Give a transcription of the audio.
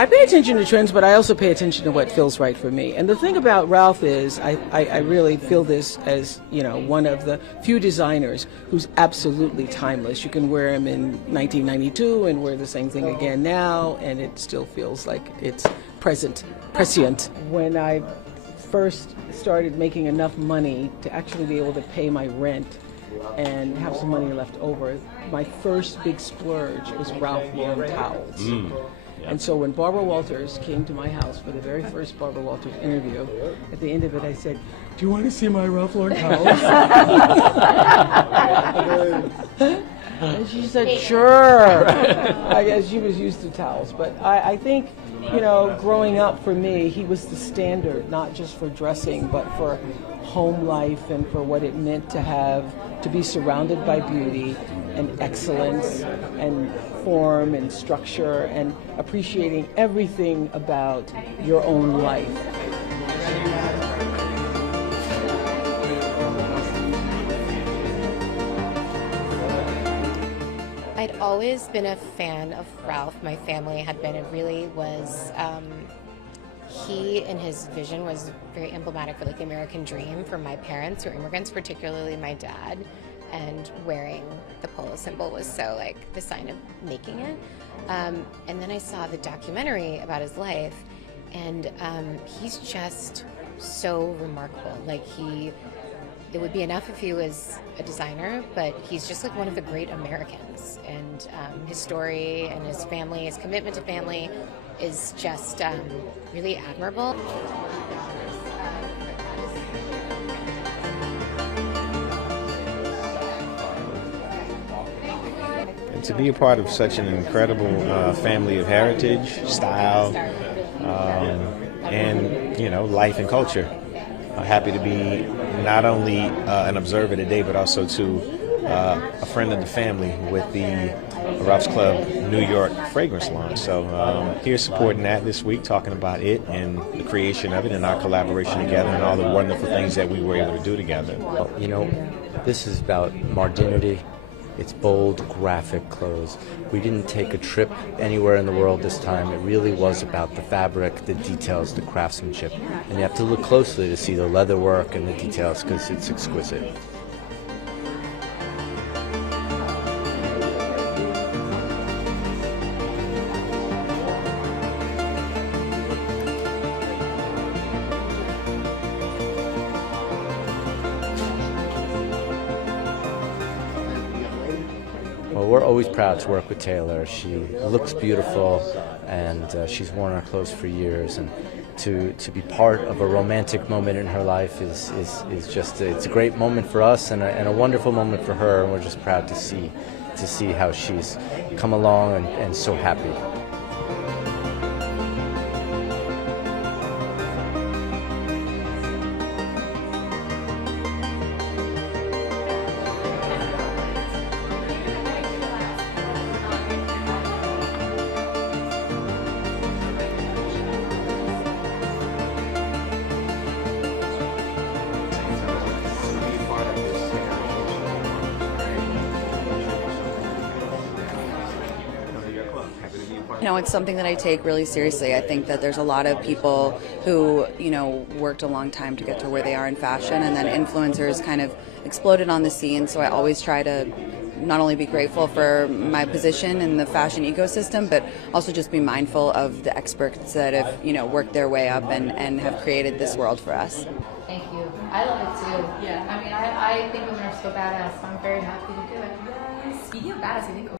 I pay attention to trends, but I also pay attention to what feels right for me. And the thing about Ralph is I really feel this as, one of the few designers who's absolutely timeless. You can wear him in 1992 and wear the same thing again now, and it still feels like it's prescient. When I first started making enough money to actually be able to pay my rent and have some money left over, my first big splurge was Ralph Lauren towels. And so when Barbara Walters came to my house for the very first Barbara Walters interview, at the end of it I said, "Do you want to see my Ralph Lauren towels?" And she said, "Sure." I guess she was used to towels. But I think, growing up for me, he was the standard, not just for dressing, but for home life and for what it meant to be surrounded by beauty and excellence and form and structure and appreciating everything about your own life. I'd always been a fan of Ralph. My family had been. It really was, he and his vision was very emblematic for the American dream for my parents who are immigrants, particularly my dad. And wearing the polo symbol was so the sign of making it. And then I saw the documentary about his life, and he's just so remarkable. It would be enough if he was a designer, but he's just one of the great Americans. And his story and his family, his commitment to family is just really admirable. And to be a part of such an incredible family of heritage, style, and life and culture. Happy to be not only an observer today, but also to a friend of the family with the Ralph's Club New York fragrance launch. So here supporting that this week, talking about it and the creation of it and our collaboration together and all the wonderful things that we were able to do together. This is about modernity. It's bold, graphic clothes. We didn't take a trip anywhere in the world this time. It really was about the fabric, the details, the craftsmanship. And you have to look closely to see the leather work and the details because it's exquisite. Well, we're always proud to work with Taylor. She looks beautiful, and she's worn our clothes for years. And to be part of a romantic moment in her life is just it's a great moment for us and a wonderful moment for her. And we're just proud to see how she's come along and so happy. It's something that I take really seriously. I think that there's a lot of people who, worked a long time to get to where they are in fashion, and then influencers kind of exploded on the scene. So I always try to not only be grateful for my position in the fashion ecosystem, but also just be mindful of the experts that have, worked their way up and have created this world for us. Thank you. I love it too. Yeah. I think women are so badass. So I'm very happy to do it. Yes. Speaking of badass, I think